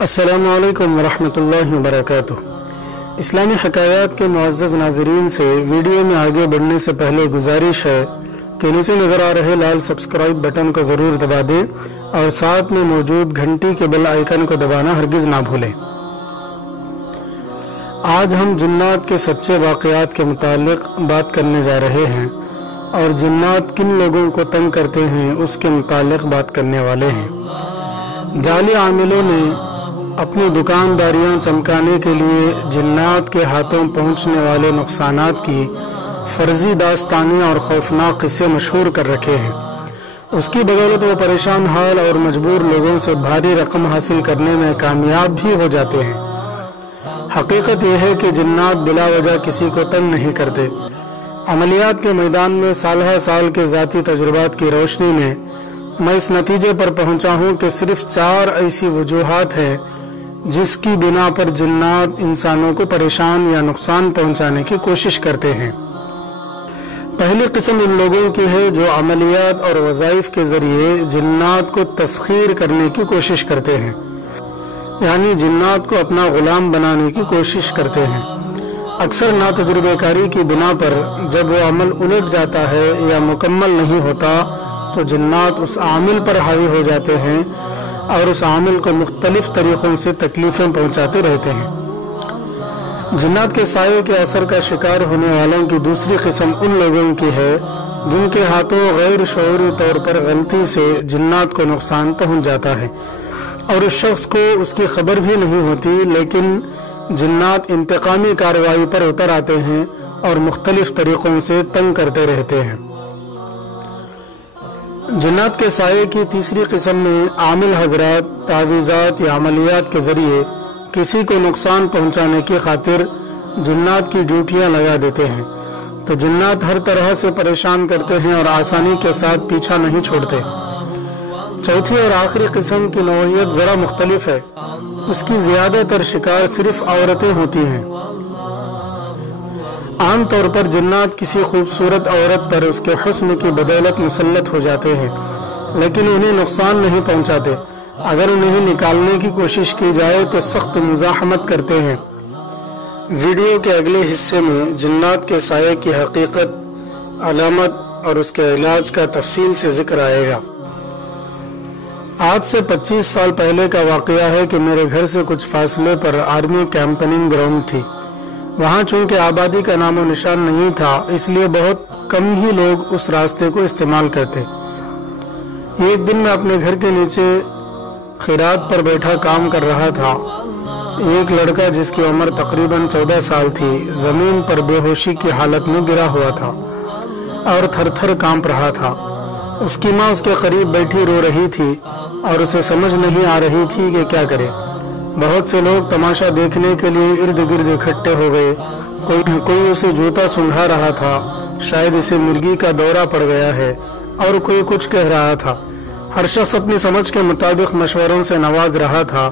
अस्सलामु अलैकुम वरहमतुल्लाहि वबरकातुह। इस्लामी हकायात के मुअज़्ज़ज़ नाज़रीन से वीडियो में आगे बढ़ने से पहले गुजारिश है कि नीचे नज़र आ रहे लाल सब्सक्राइब बटन को ज़रूर दबा दें और साथ में मौजूद घंटी के बेल आइकन को दबाना हरगिज़ ना भूलें। आज हम जिन्नात के सच्चे वाक़यात के मुतालिक बात करने जा रहे हैं और जिन्नात किन लोगों को तंग करते हैं उसके मुतालिक बात करने वाले हैं। जाली आमिलों ने अपनी दुकानदारियां चमकाने के लिए जिन्नात के हाथों पहुंचने वाले नुकसानात की फर्जी दास्तानी और खौफनाक किस्से मशहूर कर रखे हैं। उसकी बदौलत वो परेशान हाल और मजबूर लोगों से भारी रकम हासिल करने में कामयाब भी हो जाते हैं। हकीकत यह है कि जिन्नात बिला वजह किसी को तंग नहीं करते। अमलियात के मैदान में साल साल के ज़ाती तजुर्बात की रोशनी में मैं इस नतीजे पर पहुंचा हूं कि सिर्फ 4 ऐसी वजूहात हैं जिसकी बिना पर जिन्नात इंसानों को परेशान या नुकसान पहुंचाने की कोशिश करते हैं। पहली किस्म उन लोगों की है जो अमलियात और वज़ाइफ के जरिए जिन्नात को तस्खीर करने की कोशिश करते हैं, यानी जिन्नात को अपना गुलाम बनाने की कोशिश करते हैं। अक्सर नातजुर्बेकारी की बिना पर जब वो अमल उलट जाता है या मुकम्मल नहीं होता तो जिन्नात उस आमिल पर हावी हो जाते हैं और उस आमिल को मुख्तलिफ तरीक़ों से तकलीफ़ें पहुंचाते रहते हैं। जिन्नात के साये के असर का शिकार होने वालों की दूसरी किस्म उन लोगों की है जिनके हाथों गैर शऊरी तौर पर गलती से जिन्नात को नुकसान पहुंच जाता है और उस शख्स को उसकी खबर भी नहीं होती, लेकिन जिन्नात इंतकामी कार्रवाई पर उतर आते हैं और मुख्तलिफ तरीक़ों से तंग करते रहते हैं। जिन्नात के साये की तीसरी किस्म में आमिल हजरात तावीज़ात या अमलियात के जरिए किसी को नुकसान पहुंचाने की खातिर जिन्नात की ड्यूटियां लगा देते हैं, तो जिन्नात हर तरह से परेशान करते हैं और आसानी के साथ पीछा नहीं छोड़ते। चौथी और आखिरी किस्म की नौइयत जरा मुख्तलिफ है। उसकी ज्यादातर शिकार सिर्फ औरतें होती हैं। आम तौर पर जिन्नात किसी खूबसूरत औरत पर उसके हुस्न की बदौलत मुसल्लत हो जाते हैं, लेकिन उन्हें नुकसान नहीं पहुंचाते। अगर उन्हें निकालने की कोशिश की जाए तो सख्त मुज़ाहमत करते हैं। वीडियो के अगले हिस्से में जिन्नात के साये की हकीकत, अलामत और उसके इलाज का तफसील से जिक्र आएगा। आज से 25 साल पहले का वाक़या है कि मेरे घर से कुछ फासले पर आर्मी कैंपनिंग ग्राउंड थी। वहाँ चूंकि आबादी का नामो निशान नहीं था, इसलिए बहुत कम ही लोग उस रास्ते को इस्तेमाल करते। एक दिन मैं अपने घर के नीचे खिरात पर बैठा काम कर रहा था। एक लड़का जिसकी उम्र तकरीबन 14 साल थी जमीन पर बेहोशी की हालत में गिरा हुआ था और थर-थर कांप रहा था। उसकी माँ उसके करीब बैठी रो रही थी और उसे समझ नहीं आ रही थी कि क्या करे। बहुत से लोग तमाशा देखने के लिए इर्द गिर्द इकट्ठे हो गए। कोई उसे जूता सुंघा रहा था, शायद इसे मिर्गी का दौरा पड़ गया है, और कोई कुछ कह रहा था। हर शख्स अपनी समझ के मुताबिक मशवरों से नवाज रहा था।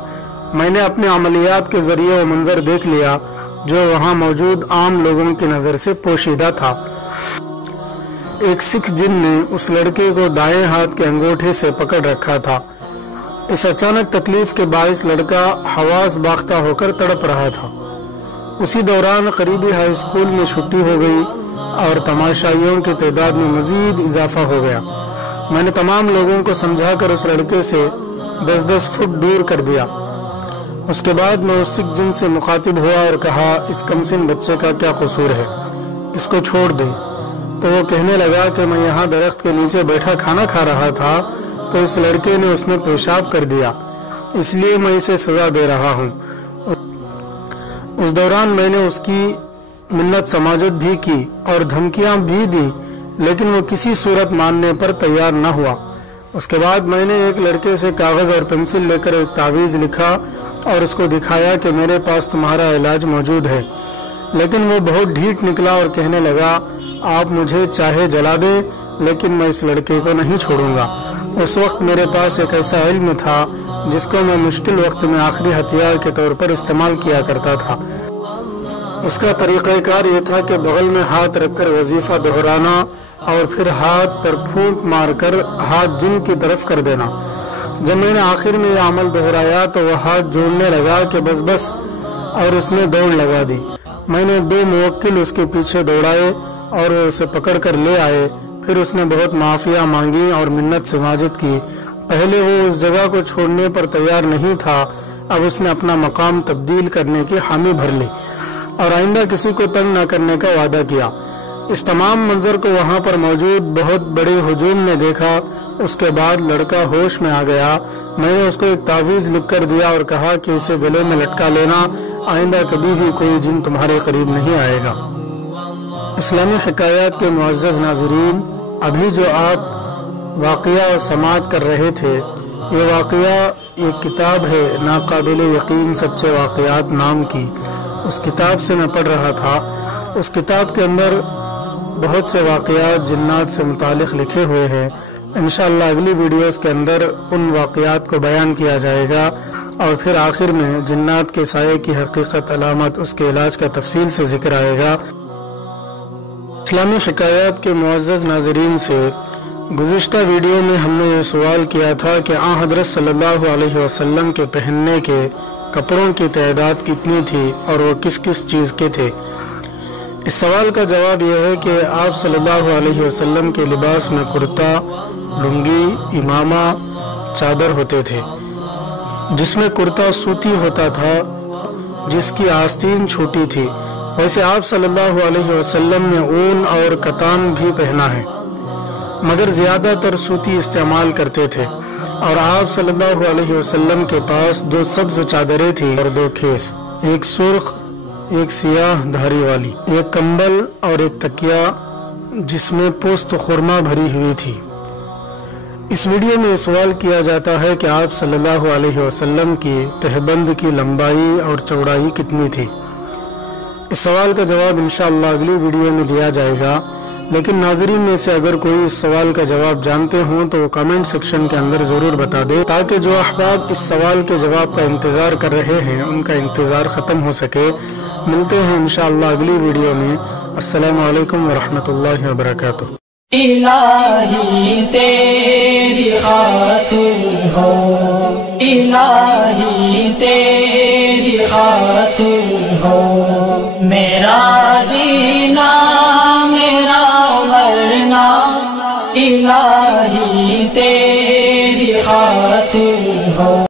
मैंने अपने अमलियात के जरिए वो मंजर देख लिया जो वहाँ मौजूद आम लोगों की नज़र से पोशीदा था। एक सिख जिन ने उस लड़के को दाएं हाथ के अंगूठे से पकड़ रखा था। इस अचानक तकलीफ के बायस लड़का हवास बाख्ता होकर तड़प रहा था। उसी दौरान करीबी हाई स्कूल में छुट्टी हो गई और तमाशाइयों की तादाद में मजीद इजाफा हो गया। मैंने तमाम लोगों को समझाकर उस लड़के से 10-10 फुट दूर कर दिया। उसके बाद मैं उस सिख जिन से मुखातिब हुआ और कहा, इस कमसिन बच्चे का क्या कसूर है, इसको छोड़ दें। तो वो कहने लगा कि मैं यहाँ दरख्त के नीचे बैठा खाना खा रहा था तो इस लड़के ने उसमें पेशाब कर दिया, इसलिए मैं इसे सजा दे रहा हूँ। उस दौरान मैंने उसकी मिन्नत समाजत भी की और धमकियां भी दी, लेकिन वो किसी सूरत मानने पर तैयार न हुआ। उसके बाद मैंने एक लड़के से कागज और पेंसिल लेकर एक तावीज़ लिखा और उसको दिखाया कि मेरे पास तुम्हारा इलाज मौजूद है, लेकिन वो बहुत ढीठ निकला और कहने लगा, आप मुझे चाहे जला दे लेकिन मैं इस लड़के को नहीं छोड़ूंगा। उस वक्त मेरे पास एक ऐसा इल्म था जिसको मैं मुश्किल वक्त में आखिरी हथियार के तौर पर इस्तेमाल किया करता था। उसका तरीक़ाकार ये था कि बगल में हाथ रखकर वजीफा दोहराना और फिर हाथ पर फूंक मारकर हाथ जिन की तरफ कर देना। جب میں نے آخر میں یہ عمل دہرایا تو وہ ہاتھ جوڑنے لگا کہ بس بس، اور اس نے دوڑ لگا دی۔ میں نے 2 موکل اس کے پیچھے دوڑائے اور وہ اسے پکڑ کر لے آئے۔ پھر اس نے بہت معافیاں مانگی اور منت سماجت کی۔ پہلے وہ اس جگہ کو چھوڑنے پر تیار نہیں تھا، اب اس نے اپنا مقام تبدیل کرنے کی حامی بھر لی اور آئندہ کسی کو تنگ نہ کرنے کا وعدہ کیا۔ اس تمام منظر کو وہاں پر موجود بہت بڑے ہجوم نے دیکھا۔ اس کے بعد لڑکا ہوش میں آ گیا۔ میں نے اس کو ایک تعویذ لکھ کر دیا اور کہا کہ اسے گلے میں لٹکا لینا، آئندہ کبھی بھی کوئی جن تمہارے قریب نہیں آئے گا۔ اسلامی حکایات کے معزز ناظرین، ابھی جو آپ واقعہ سماعت کر رہے تھے، یہ واقعہ ایک کتاب ہے ناقابل یقین سچے واقعات نام کی، اس کتاب سے میں پڑھ رہا تھا۔ اس کتاب کے اندر بہت سے واقعات جنات سے متعلق لکھے ہوئے ہیں۔ انشاءاللہ اگلی ویڈیوز کے اندر ان واقعات کو بیان کیا جائے گا، اور پھر آخر میں جنات کے سائے کی حقیقت، علامت، اس کے علاج کا تفصیل سے ذکر آئے گا۔ اسلامی حکایات کے معزز ناظرین سے گزشتہ ویڈیو میں ہم نے یہ سوال کیا تھا کہ آن حضرت صلی اللہ علیہ وسلم کے پہننے کے کپڑوں کی تعداد کتنی تھی اور وہ کس کس چیز کے تھے۔ اس سوال کا جواب یہ ہے کہ آپ صلی اللہ علیہ وسلم کے لباس میں کرتا، لنگی، امامہ، چادر ہوتے تھے، جس میں کرتا سوتی ہوتا تھا جس کی آستین چھوٹی تھی۔ ویسے آپ صلی اللہ علیہ وسلم نے اون اور کتان بھی پہنا ہے، مگر زیادہ تر سوتی استعمال کرتے تھے، اور آپ صلی اللہ علیہ وسلم کے پاس 2 سبز چادریں تھیں اور 2 کھیس، ایک سرخ ایک سیاہ دھاری والی، ایک کمبل اور ایک تکیہ جس میں پوست خرما بھری ہوئی تھی۔ اس ویڈیو میں سوال کیا جاتا ہے کہ آپ صلی اللہ علیہ وسلم کی تہبند کی لمبائی اور چوڑائی کتنی تھی۔ اس سوال کا جواب انشاءاللہ اگلی ویڈیو میں دیا جائے گا، لیکن ناظرین میں سے اگر کوئی اس سوال کا جواب جانتے ہوں تو وہ کامنٹ سیکشن کے اندر ضرور بتا دے، تاکہ جو احباب اس سوال کے جواب کا انتظار کر رہے ہیں ان کا انتظار ختم ہو سکے۔ ملتے ہیں انشاءاللہ اگلی ویڈیو میں۔ السلام علیکم ورحمۃ اللہ وبرکاتہ۔ الہی تیری خاطر ہو، الہی تیری خاطر ہو، میں